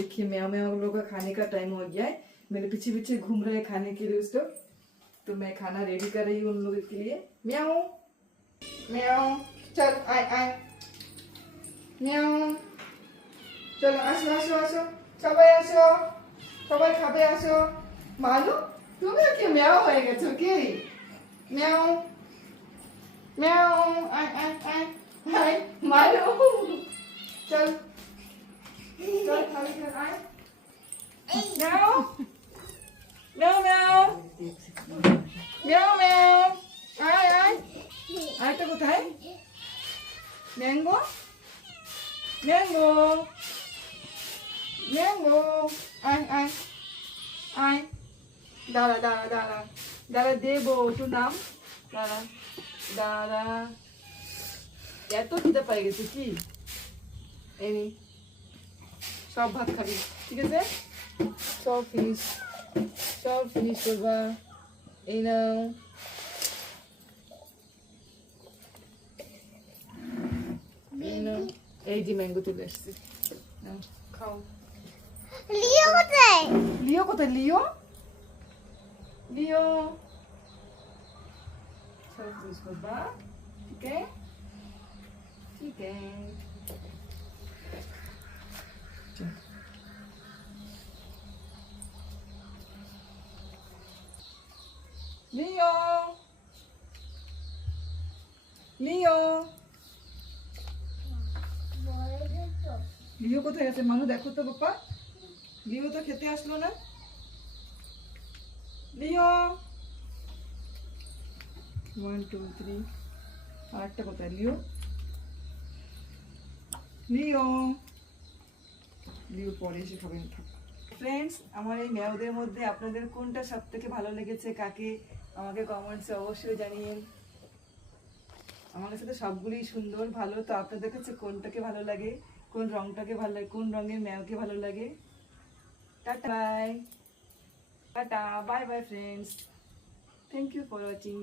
देखिए म्याऊ म्याऊ लोग का खाने का टाइम हो गया है। मेरे पीछे पीछे घूम रहे हैं खाने के लिए उस लोग। तो मैं खाना रेडी कर रही हूँ उन लोगों के लिए। म्याऊ म्याऊ, चल आए आए, म्याऊ, चलो आसो आसो आसो, सबाई आसो, सबाई खाबे आसो। मालू তুমি কি म्याऊ হয়ে গেছো কি? म्याऊ म्याऊ, आए आए आए आए, मालू चल चल खाली कर आए। म्याऊ म्याऊ म्याऊ म्याऊ म्याऊ, आए आए आए तो কোথায়? ম্যাঙ্গো ম্যাঙ্গো ম্যাঙ্গো, আয় আয় আয়, দাঁড়া দাঁড়া দাঁড়া দাঁড়া দেবো একটু নাম, দাঁড়া দাঁড়া। এত খিদে পাই গেছে কি, এনি সব ভাত খাবি ঠিক আছে? সব ফিনিশ করবা। এই নাও, এই যে ম্যাঙ্গো চলে আসছে, নাও খাও। লিও কোথায়? লিও কোথায়? লিও লিও সব ফিনিশ করবা, ঠিক আছে? ঠিক আছে চল। লিও লিও লিও কোথায় গেছে? মানু দেখো তো বাবা, লিও তো খেতে আসলো না। লিও 1 2 3, আরেকটা কোথায়? লিও লিও লিও পরে এসে খাবেন। ফ্রেন্ডস, আমার এই মেয়াদের মধ্যে আপনাদের কোনটা সব থেকে ভালো লেগেছে, কাকে, আমাকে কমেন্টসে অবশ্যই জানিয়েন। আমার কাছে তো সবগুলোই সুন্দর ভালো, তো আপনাদের কাছে কোনটাকে ভালো লাগে, কোন রংটাকে ভালো লাগে, কোন রঙের ম্যাওকে ভালো লাগে। Tata bye, tata bye bye friends, thank you for watching.